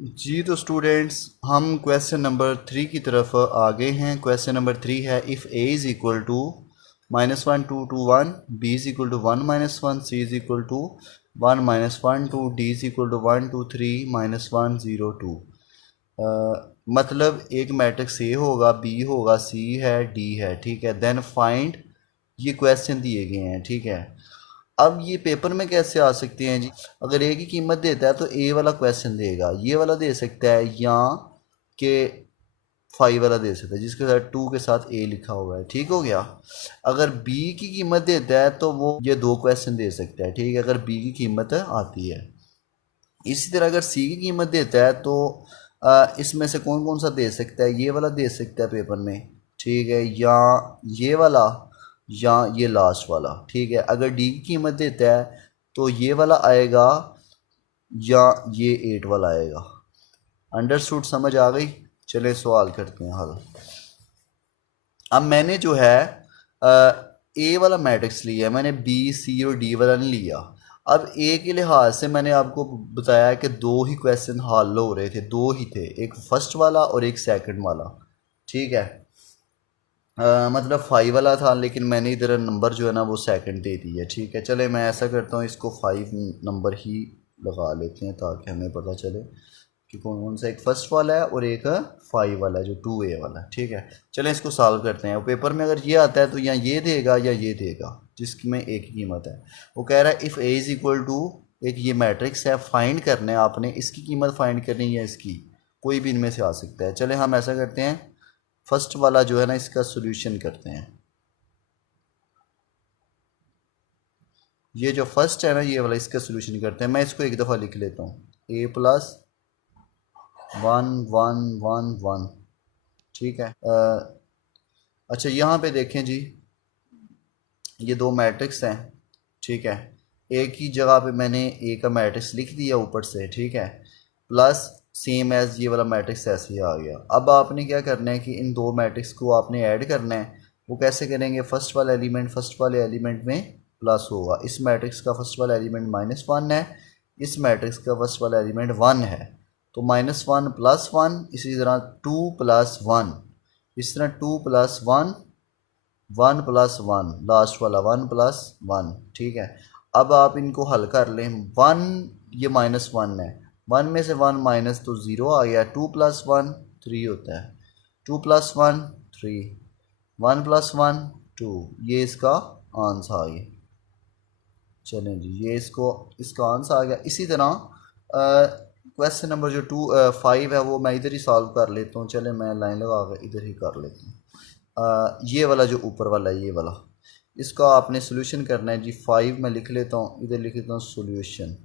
जी तो स्टूडेंट्स हम question number 3 की तरफ आ गए हैं। क्वेश्चन नंबर 3 है if A is equal to -1 2 2 1, B is equal to 1 - 1, C is equal to 1 - 1 2, D is equal to 1 2 3 -1 0 2। मतलब एक मैट्रिक्स ए होगा, बी होगा, सी है, डी है, ठीक है। देन फाइंड, ये क्वेश्चन दिए गए हैं, ठीक है। अब ये पेपर में कैसे आ सकते हैं जी? अगर ए की कीमत देता है तो ए वाला क्वेश्चन देगा, ये वाला दे सकता है, या कि 5 वाला दे सकता है जिसके साथ 2 के साथ ए लिखा हुआ है, ठीक हो गया। अगर बी की कीमत देता है तो वो ये 2 क्वेश्चन दे सकता है, ठीक है, अगर बी की कीमत आती है। इसी तरह अगर सी की कीमत देता है तो इसमें से कौन कौन सा दे सकता है? ये वाला दे सकता है पेपर में, ठीक है, या ये वाला, या ये लास्ट वाला, ठीक है। अगर डी की कीमत देता है तो ये वाला आएगा या ये 8 वाला आएगा। अंडरस्टूड, समझ आ गई? चले सवाल करते हैं हल। अब मैंने जो है ए वाला मैट्रिक्स लिया है, मैंने बी सी और डी वाला नहीं लिया। अब ए के लिहाज से मैंने आपको बताया कि 2 ही क्वेश्चन हल हो रहे थे, 2 ही थे, एक फर्स्ट वाला और एक सेकंड वाला, ठीक है। मतलब 5 वाला था लेकिन मैंने इधर नंबर जो है ना वो सेकंड दे दी है, ठीक है। चले मैं ऐसा करता हूँ, इसको 5 नंबर ही लगा लेते हैं ताकि हमें पता चले कि कौन कौन सा, एक फर्स्ट वाला है और एक 5 वाला है जो 2A वाला है, ठीक है। चलें इसको सॉल्व करते हैं। पेपर में अगर ये आता है तो या ये देगा या ये देगा जिसकी में एक ही कीमत है। वो कह रहा है if A is equal to, एक ये मैट्रिक्स है, फाइंड करना है आपने, इसकी कीमत फाइंड करनी है या इसकी, कोई भी इनमें से आ सकता है। चले हम ऐसा करते हैं, फर्स्ट वाला जो है ना इसका सोल्यूशन करते हैं। ये जो फर्स्ट है ना ये वाला, इसका सोल्यूशन करते हैं। मैं इसको एक दफ़ा लिख लेता हूँ, A+1 1 1 1, ठीक है। अच्छा यहाँ पे देखें जी, ये 2 मैट्रिक्स हैं, ठीक है। एक ही जगह पे मैंने ए का मैट्रिक्स लिख दिया ऊपर से, ठीक है, प्लस सेम एज ये वाला मैट्रिक्स ऐसे ही आ गया। अब आपने क्या करना है कि इन 2 मैट्रिक्स को आपने ऐड करना है। वो कैसे करेंगे? फर्स्ट वाला एलिमेंट फर्स्ट वाले एलिमेंट में प्लस होगा। इस मैट्रिक्स का फर्स्ट वाला एलिमेंट -1 है, इस मैट्रिक्स का फर्स्ट वाला एलिमेंट 1 है, तो -1 + 1, इसी तरह 2 + 1, इस तरह 2 + 1 1 + 1, लास्ट वाला 1 + 1, ठीक है। अब आप इनको हल कर लें। 1, ये -1 है, 1 में से 1 माइनस तो 0 आ गया। 2 + 1 3 होता है, 2 + 1 3, 1 + 1 2, ये इसका आंसर आ गया। चलें जी, ये इसका आंसर आ गया। इसी तरह क्वेश्चन नंबर जो 5 है वो मैं इधर ही सॉल्व कर लेता हूँ। चले मैं लाइन लगा कर इधर ही कर लेता हूँ। ये वाला जो ऊपर वाला है ये वाला, इसका आपने सोल्यूशन करना है जी। 5 मैं लिख लेता हूँ, इधर लिख लेता हूँ सोल्यूशन।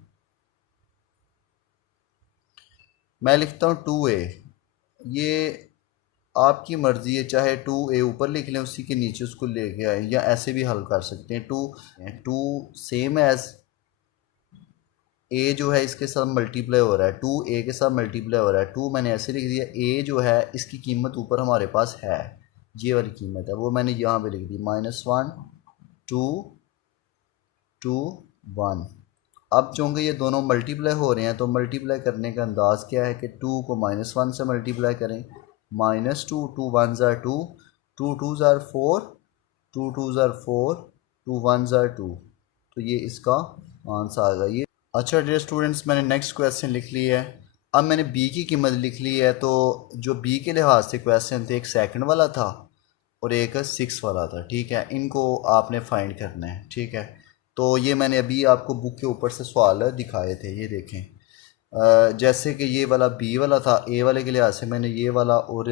मैं लिखता हूँ 2A, ये आपकी मर्ज़ी है, चाहे 2A ऊपर लिख लें उसी के नीचे उसको लेके आए, या ऐसे भी हल कर सकते हैं। 2 सेम एज ए जो है इसके साथ मल्टीप्लाई हो रहा है, 2A के साथ मल्टीप्लाई हो रहा है। 2 मैंने ऐसे लिख दिया, ए जो है इसकी कीमत ऊपर हमारे पास है, ये वाली कीमत है, वो मैंने यहाँ पे लिख दी, -1 2 2 1। अब चूँकि ये दोनों मल्टीप्लाई हो रहे हैं तो मल्टीप्लाई करने का अंदाज़ क्या है कि 2 को -1 से मल्टीप्लाई करें, -2 2 1 ज़ार 2, 2 2 ज़ार 4, 2 2 ज़ार 4, 2 1 ज़ार 2, तो ये इसका आंसर आ गया ये। अच्छा डियर स्टूडेंट्स, मैंने नेक्स्ट क्वेश्चन लिख लिया है। अब मैंने बी की कीमत लिख ली है, तो जो बी के लिहाज से क्वेश्चन थे, एक सेकंड वाला था और एक 6 वाला था, ठीक है। इनको आपने फाइंड करना है, ठीक है। तो ये मैंने अभी आपको बुक के ऊपर से सवाल दिखाए थे, ये देखें। जैसे कि ये वाला बी वाला था, ए वाले के लिहाज से मैंने ये वाला और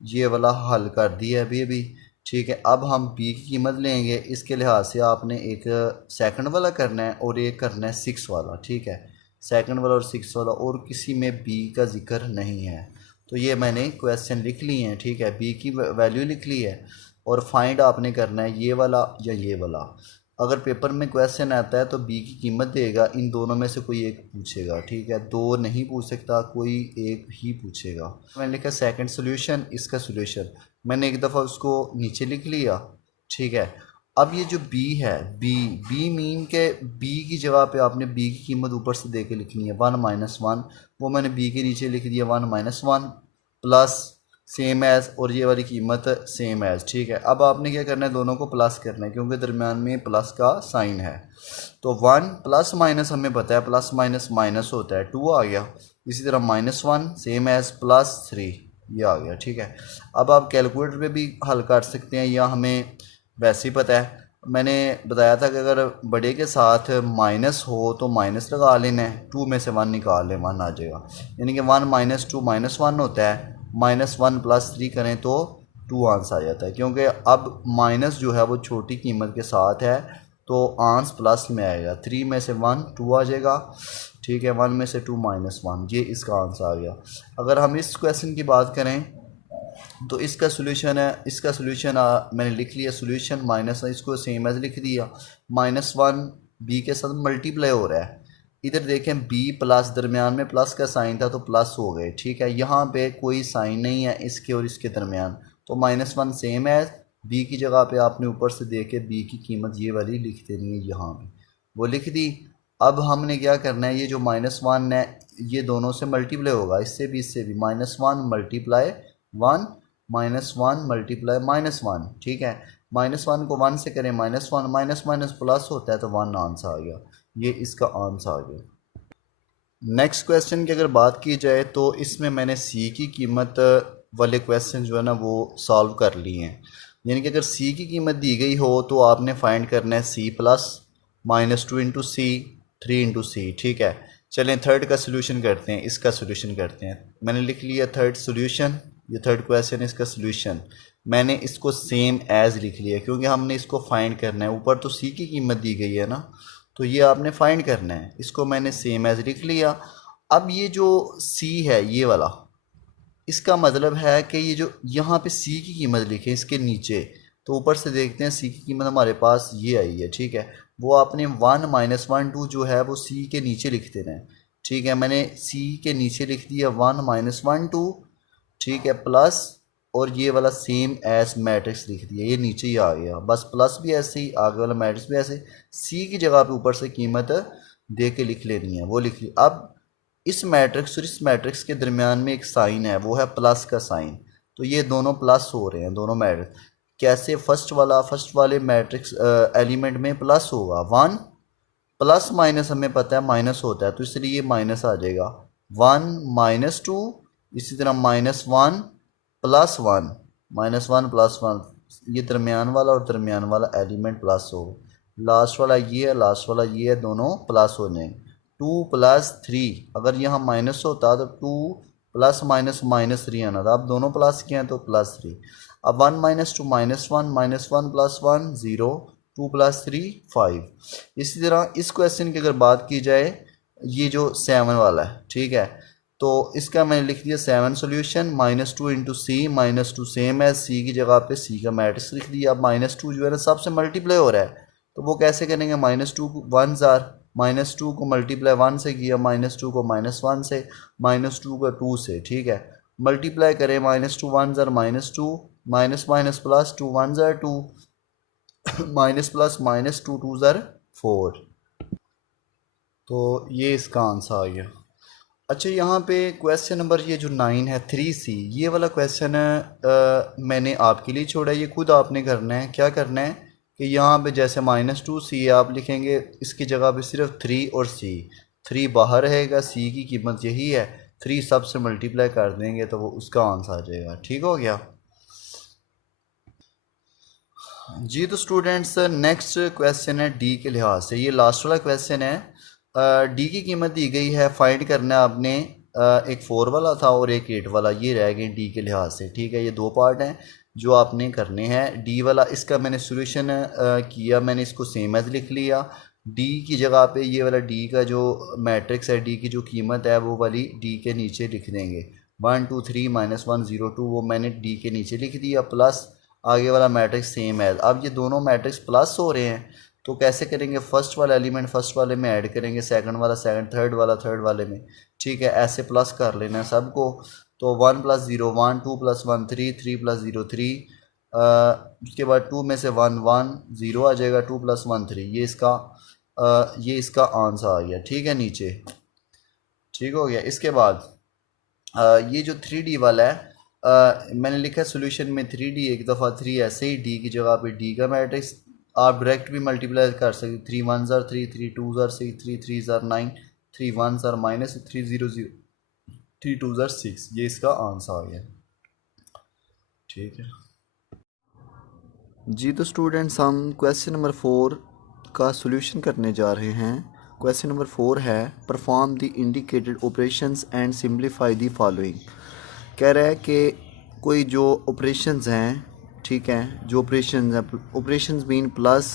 ये वाला हल कर दिया अभी अभी, ठीक है। अब हम बी की कीमत लेंगे, इसके लिहाज से आपने एक सेकंड वाला करना है और एक करना है 6 वाला, ठीक है। सेकंड वाला और 6 वाला, और किसी में बी का जिक्र नहीं है। तो ये मैंने क्वेश्चन लिख लिए हैं, ठीक है, बी की वैल्यू लिख ली है, और फाइंड आपने करना है ये वाला या ये वाला। अगर पेपर में क्वेश्चन आता है तो बी की कीमत देगा, इन दोनों में से कोई एक पूछेगा, ठीक है, दो नहीं पूछ सकता, कोई एक ही पूछेगा। मैंने लिखा सेकंड सोल्यूशन, इसका सोल्यूशन मैंने एक दफ़ा उसको नीचे लिख लिया, ठीक है। अब ये जो बी है, बी बी मीन के बी की जगह पे आपने बी की कीमत ऊपर से दे के लिखनी है, 1 - 1 वो मैंने बी के नीचे लिख दिया 1 माइनस 1 प्लस सेम एज, और ये वाली कीमत सेम एज। ठीक है, अब आपने क्या करना है, दोनों को प्लस करना है क्योंकि दरमियान में प्लस का साइन है। तो 1 प्लस माइनस हमें पता है, प्लस माइनस माइनस होता है, 2 आ गया। इसी तरह -1 सेम एज +3 ये आ गया। ठीक है, अब आप कैलकुलेटर पे भी हल कर सकते हैं या हमें वैसे ही पता है। मैंने बताया था कि अगर बड़े के साथ माइनस हो तो माइनस लगा लेना है, 2 में से 1 निकाल लें, 1 आ जाएगा। यानी कि 1 - 2 -1 होता है, -1 + 3 करें तो 2 आंसर आ जाता है। क्योंकि अब माइनस जो है वो छोटी कीमत के साथ है तो आंस प्लस में आएगा, 3 में से 1 2 आ जाएगा। ठीक है, 1 में से 2 -1, ये इसका आंसर आ गया। अगर हम इस क्वेश्चन की बात करें तो इसका सोल्यूशन है, इसका सोल्यूशन मैंने लिख लिया, सोल्यूशन माइनस, इसको सेम एज लिख दिया, -1 बी के साथ मल्टीप्लाई हो रहा है। इधर देखें बी प्लस, दरमियान में प्लस का साइन था तो प्लस हो गए। ठीक है, यहाँ पे कोई साइन नहीं है इसके और इसके दरमियान, तो -1 सेम एज, बी की जगह पे आपने ऊपर से देख के बी की कीमत ये वाली लिख देनी है, यहाँ पे वो लिख दी। अब हमने क्या करना है, ये जो -1 है ये दोनों से मल्टीप्लाई होगा, इससे भी इससे भी, -1 × 1 -1 × -1। ठीक है, -1 को 1 से करें -1, माइनस माइनस प्लस होता है तो 1 आंसर आ गया, ये इसका आंसर आ गया। नेक्स्ट क्वेश्चन की अगर बात की जाए तो इसमें मैंने सी की कीमत वाले क्वेश्चन जो है ना वो सॉल्व कर लिए हैं। यानी कि अगर सी की कीमत दी गई हो तो आपने फाइंड करना है सी प्लस, -2 × सी, 3 × सी। ठीक है, चलें थर्ड का सोल्यूशन करते हैं, इसका सोल्यूशन करते हैं। मैंने लिख लिया थर्ड सोल्यूशन, ये थर्ड क्वेश्चन है, इसका सोल्यूशन मैंने इसको सेम एज लिख लिया क्योंकि हमने इसको फाइंड करना है। ऊपर तो सी की कीमत दी गई है ना, तो ये आपने फाइंड करना है, इसको मैंने सेम एज लिख लिया। अब ये जो सी है ये वाला, इसका मतलब है कि ये जो यहाँ पे सी की कीमत लिखे इसके नीचे, तो ऊपर से देखते हैं सी की कीमत हमारे पास ये आई है। ठीक है, वो आपने 1 - 1 2 जो है वो सी के नीचे लिख देना है। ठीक है, मैंने सी के नीचे लिख दिया 1 - 1 2। ठीक है, प्लस, और ये वाला सेम एज मैट्रिक्स लिख दिया, ये नीचे ही आ गया, बस प्लस भी ऐसे ही, आगे वाला मैट्रिक्स भी ऐसे, सी की जगह पे ऊपर से कीमत दे के लिख लेनी है, वो लिख ली। अब इस मैट्रिक्स और इस मैट्रिक्स के दरमियान में एक साइन है, वो है प्लस का साइन, तो ये दोनों प्लस हो रहे हैं दोनों मैट्रिक्स। कैसे, फर्स्ट वाले मैट्रिक्स एलिमेंट में प्लस होगा, 1 प्लस माइनस हमें पता है माइनस होता है, तो इसलिए ये माइनस आ जाएगा, 1 - 2, इसी तरह -1 + 1 -1 + 1, ये दरमियान वाला और दरमियान वाला एलिमेंट प्लस हो, लास्ट वाला ये है, लास्ट वाला ये है, दोनों प्लस हो जाएंगे। 2 + 3, अगर यहाँ माइनस होता तो 2 प्लस माइनस -3 आना था, अब दोनों प्लस किए हैं तो +3। अब 1 - 2 -1, -1 + 1 0, 2 + 3 5। इसी तरह इस क्वेश्चन की अगर बात की जाए, ये जो 7 वाला है, ठीक है, तो इसका मैंने लिख दिया 7 सोल्यूशन, -2 × सी, -2 सेम है, सी की जगह पे सी का मैट्रिक्स लिख दिया। अब -2 जो है ना सबसे मल्टीप्लाई हो रहा है, तो वो कैसे करेंगे, -2 1 जार, -2 को मल्टीप्लाई 1 से किया, -2 को -1 से, -2 का 2 से। ठीक है, मल्टीप्लाई करें, -2 1 jar -2, minus minus plus, 2 1 jar 2, minus plus -2 2 jar 4, तो ये इसका आंसर आ गया। अच्छा, यहाँ पे क्वेश्चन नंबर ये जो 9 है 3C, ये वाला क्वेश्चन मैंने आपके लिए छोड़ा है, ये खुद आपने करना है। क्या करना है कि यहाँ पे जैसे -2C आप लिखेंगे, इसकी जगह पे सिर्फ 3 और C, 3 बाहर रहेगा, C की कीमत यही है, 3 सब से मल्टीप्लाई कर देंगे तो वो उसका आंसर आ जाएगा। ठीक हो गया जी। तो स्टूडेंट्स नेक्स्ट क्वेश्चन है डी के लिहाज से, ये लास्ट वाला क्वेश्चन है। डी की कीमत दी गई है, फाइंड करना है आपने। एक 4 वाला था और एक 8 वाला, ये रह गए डी के लिहाज से। ठीक है, ये दो पार्ट हैं जो आपने करने हैं। डी वाला, इसका मैंने सोल्यूशन किया, मैंने इसको सेम एज लिख लिया। डी की जगह पे ये वाला डी का जो मैट्रिक्स है, डी की जो कीमत है वो वाली डी के नीचे लिख देंगे, 1 2 3 -1 0 2, वो मैंने डी के नीचे लिख दिया, प्लस आगे वाला मैट्रिक्स सेम है। अब ये दोनों मैट्रिक्स प्लस हो रहे हैं तो कैसे करेंगे, फर्स्ट वाला एलिमेंट फर्स्ट वाले में ऐड करेंगे, सेकंड वाला सेकंड, थर्ड वाला थर्ड वाले में। ठीक है, ऐसे प्लस कर लेना है सबको। तो 1 + 0 1, 2 + 1 3, 3 + 0 3, उसके बाद 2 में से 1 1 0 आ जाएगा, 2 + 1 3, ये इसका आंसर आ गया। ठीक है नीचे, ठीक हो गया। इसके बाद ये जो 3D वाला है, मैंने लिखा है सोल्यूशन में 3D, एक दफ़ा 3 ऐसे ही डी की जगह पे डी का मैट्रिक्स आप डायरेक्ट भी मल्टीप्लाई कर सकते। 3 1 ज़ार 3, 3 2 ज़ार 6, 3 3 ज़ार 9, 3 1 ज़ार माइनस 3 0 0, 3 2 ज़ार 6। ये इसका आंसर आ गया। ठीक है जी। तो स्टूडेंट्स हम क्वेश्चन नंबर 4 का सोल्यूशन करने जा रहे हैं। क्वेश्चन नंबर 4 है perform the indicated operations and simplify the following. कह रहा है कि कोई जो ऑपरेशंस हैं, ठीक है, जो ऑपरेशंस हैं, ऑपरेशंस मीन प्लस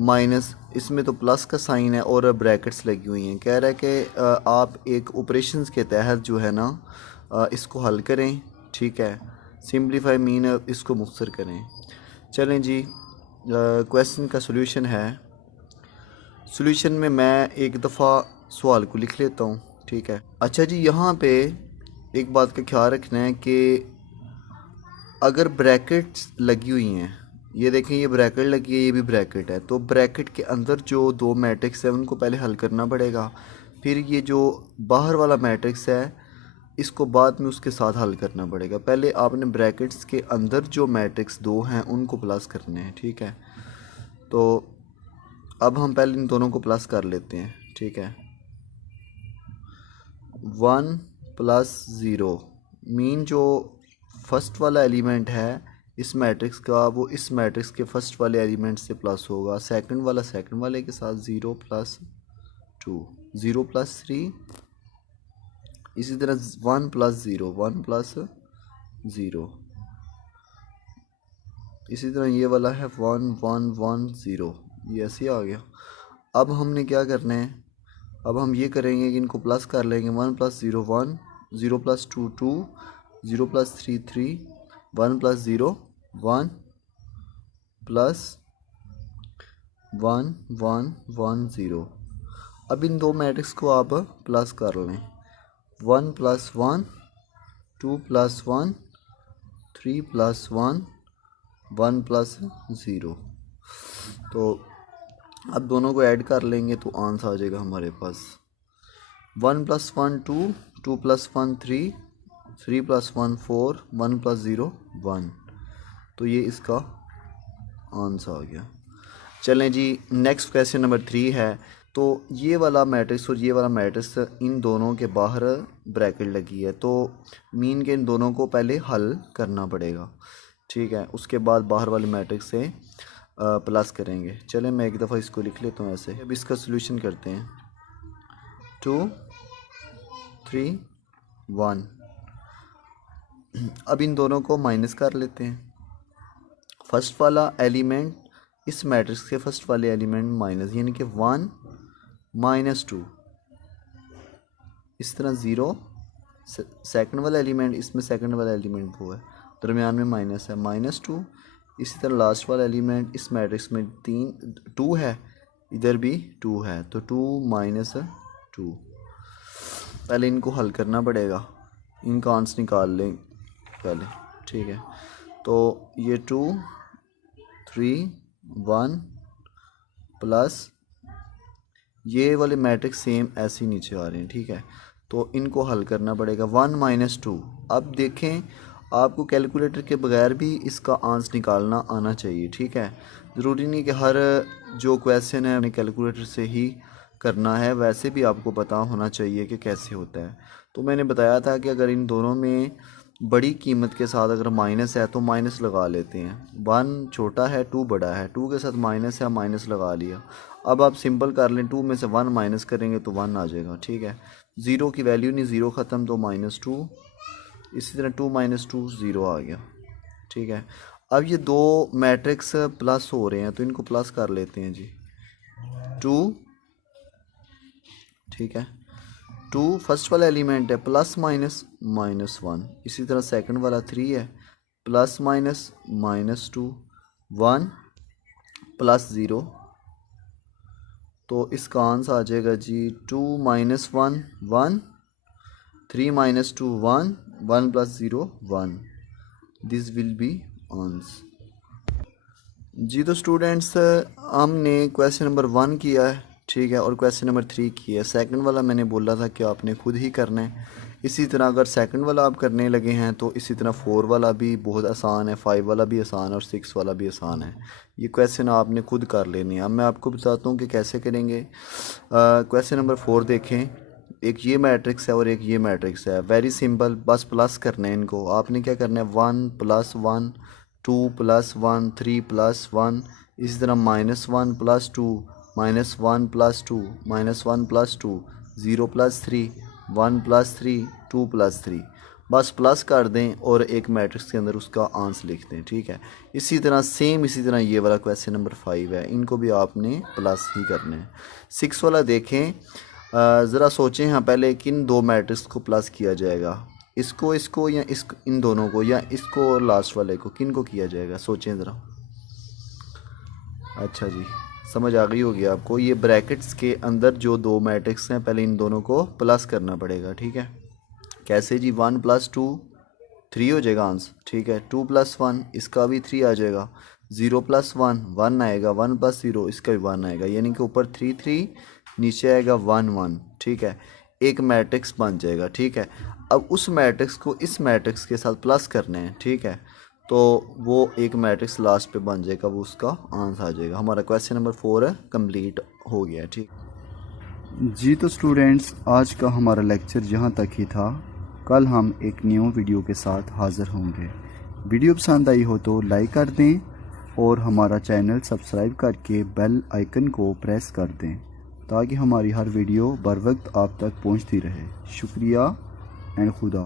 माइनस, इसमें तो प्लस का साइन है और ब्रैकेट्स लगी हुई हैं। कह रहा है कि आप एक ऑपरेशंस के तहत जो है ना इसको हल करें, ठीक है। सिंप्लीफाई मीन इसको मुख्तसर करें। चलें जी, क्वेश्चन का सॉल्यूशन है। सॉल्यूशन में मैं एक दफ़ा सवाल को लिख लेता हूँ, ठीक है। अच्छा जी, यहाँ पे एक बात का ख्याल रखना है कि अगर ब्रैकेट्स लगी हुई हैं, ये देखें ये ब्रैकेट लगी है, ये भी ब्रैकेट है, तो ब्रैकेट के अंदर जो दो मैट्रिक्स है उनको पहले हल करना पड़ेगा। फिर ये जो बाहर वाला मैट्रिक्स है इसको बाद में उसके साथ हल करना पड़ेगा। पहले आपने ब्रैकेट्स के अंदर जो मैट्रिक्स दो हैं उनको प्लस करने हैं, ठीक है। तो अब हम पहले इन दोनों को प्लस कर लेते हैं, ठीक है। 1 + 0 मीन जो फर्स्ट वाला एलिमेंट है इस मैट्रिक्स का वो इस मैट्रिक्स के फर्स्ट वाले एलिमेंट से प्लस होगा, सेकंड वाला सेकंड वाले के साथ। 0 + 2, 0 + 3, इसी तरह 1 + 0, 1 + 0, इसी तरह ये वाला है 1 1 1 0, ये ऐसे आ गया। अब हमने क्या करना है, अब हम ये करेंगे कि इनको प्लस कर लेंगे। 1 + 0 1, 0 + 2 2, 0 + 3 3, 1 + 0 1, प्लस 1 1 1 0। अब इन दो मैट्रिक्स को आप प्लस कर लें। 1 + 1, 2 + 1, 3 + 1, 1 + 0। तो अब दोनों को ऐड कर लेंगे तो आंसर आ जाएगा हमारे पास 1 + 1 2, 2 + 1 3, 3 + 1 4, 1 + 0 1। तो ये इसका आंसर आ गया। चलें जी, नेक्स्ट क्वेश्चन नंबर 3 है। तो ये वाला मैट्रिक्स और ये वाला मैट्रिक्स इन दोनों के बाहर ब्रैकेट लगी है, तो मीन के इन दोनों को पहले हल करना पड़ेगा, ठीक है। उसके बाद बाहर वाले मैट्रिक्स से प्लस करेंगे। चलें मैं एक दफ़ा इसको लिख लेता हूँ ऐसे। अब इसका सोल्यूशन करते हैं। 2 3 1। अब इन दोनों को माइनस कर लेते हैं। फर्स्ट वाला एलिमेंट इस मैट्रिक्स के फर्स्ट वाले एलिमेंट माइनस, यानी कि 1 - 2, इस तरह 0, सेकंड वाला एलिमेंट इसमें सेकंड वाला एलिमेंट वो है, दरमियान में माइनस है -2। इसी तरह लास्ट वाला एलिमेंट इस मैट्रिक्स में 2 है, इधर भी 2 है, तो 2 - 2। पहले इनको हल करना पड़ेगा, इनका आंसर निकाल लें पहले, ठीक है। तो ये 2 3 1 प्लस ये वाले मैट्रिक्स सेम ऐसे ही नीचे आ रहे हैं, ठीक है। तो इनको हल करना पड़ेगा। 1 - 2। अब देखें आपको कैलकुलेटर के बगैर भी इसका आंसर निकालना आना चाहिए, ठीक है। ज़रूरी नहीं कि हर जो क्वेश्चन है कैलकुलेटर से ही करना है, वैसे भी आपको पता होना चाहिए कि कैसे होता है। तो मैंने बताया था कि अगर इन दोनों में बड़ी कीमत के साथ अगर माइनस है तो माइनस लगा लेते हैं। 1 छोटा है 2 बड़ा है, 2 के साथ माइनस है, माइनस लगा लिया। अब आप सिंपल कर लें, 2 में से 1 माइनस करेंगे तो 1 आ जाएगा, ठीक है। 0 की वैल्यू नहीं, 0 ख़त्म, तो -2। इसी तरह 2 - 2 0 आ गया, ठीक है। अब ये दो मैट्रिक्स प्लस हो रहे हैं तो इनको प्लस कर लेते हैं जी। 2, ठीक है, 2 फर्स्ट वाला एलिमेंट है, प्लस माइनस -1। इसी तरह सेकंड वाला 3 है, प्लस माइनस -2, 1 + 0। तो इसका आंसर आ जाएगा जी 2 - 1 1, 3 - 2 1, 1 + 0 1। दिस विल बी आंसर जी। तो स्टूडेंट्स हमने क्वेश्चन नंबर 1 किया है, ठीक है, और क्वेश्चन नंबर 3 की है। सेकंड वाला मैंने बोला था कि आपने खुद ही करना है। इसी तरह अगर सेकंड वाला आप करने लगे हैं तो इसी तरह 4 वाला भी बहुत आसान है, 5 वाला भी आसान है और 6 वाला भी आसान है। ये क्वेश्चन आपने खुद कर लेने हैं। अब मैं आपको बताता हूँ कि कैसे करेंगे। क्वेश्चन नंबर 4 देखें। एक ये मैट्रिक्स है और एक ये मैट्रिक्स है। वेरी सिंपल, बस प्लस करना है इनको। आपने क्या करना है, 1 + 1, 2 + 1, 3 + 1, इसी तरह -1 + 2, -1 + 2, -1 + 2, 0 + 3, 1 + 3, 2 + 3। बस प्लस कर दें और एक मैट्रिक्स के अंदर उसका आंसर लिख दें। ठीक है, इसी तरह सेम इसी तरह ये वाला क्वेश्चन नंबर 5 है, इनको भी आपने प्लस ही करना है। 6 वाला देखें, ज़रा सोचें हाँ पहले किन दो मैट्रिक्स को प्लस किया जाएगा, इसको या इन दोनों को, या इसको और लास्ट वाले को, किन को किया जाएगा, सोचें ज़रा। अच्छा जी, समझ आ गई होगी आपको। ये ब्रैकेट्स के अंदर जो दो मैट्रिक्स हैं पहले इन दोनों को प्लस करना पड़ेगा। ठीक है, कैसे जी, 1 + 2 3 हो जाएगा आंसर। ठीक है, 2 + 1 इसका भी 3 आ जाएगा, 0 + 1 1 आएगा, 1 + 0 इसका भी 1 आएगा, यानी कि ऊपर 3 3 नीचे आएगा 1 1। ठीक है, एक मैट्रिक्स बन जाएगा। ठीक है, अब उस मैट्रिक्स को इस मैट्रिक्स के साथ प्लस करने हैं। ठीक है, तो वो एक मैट्रिक्स लास्ट पे बन जाएगा, वो उसका आंसर आ जाएगा। हमारा क्वेश्चन नंबर 4 कंप्लीट हो गया। ठीक जी, तो स्टूडेंट्स आज का हमारा लेक्चर यहाँ तक ही था। कल हम एक न्यू वीडियो के साथ हाज़िर होंगे। वीडियो पसंद आई हो तो लाइक कर दें और हमारा चैनल सब्सक्राइब करके बेल आइकन को प्रेस कर दें ताकि हमारी हर वीडियो बर वक्त आप तक पहुँचती रहे। शुक्रिया एंड खुदा।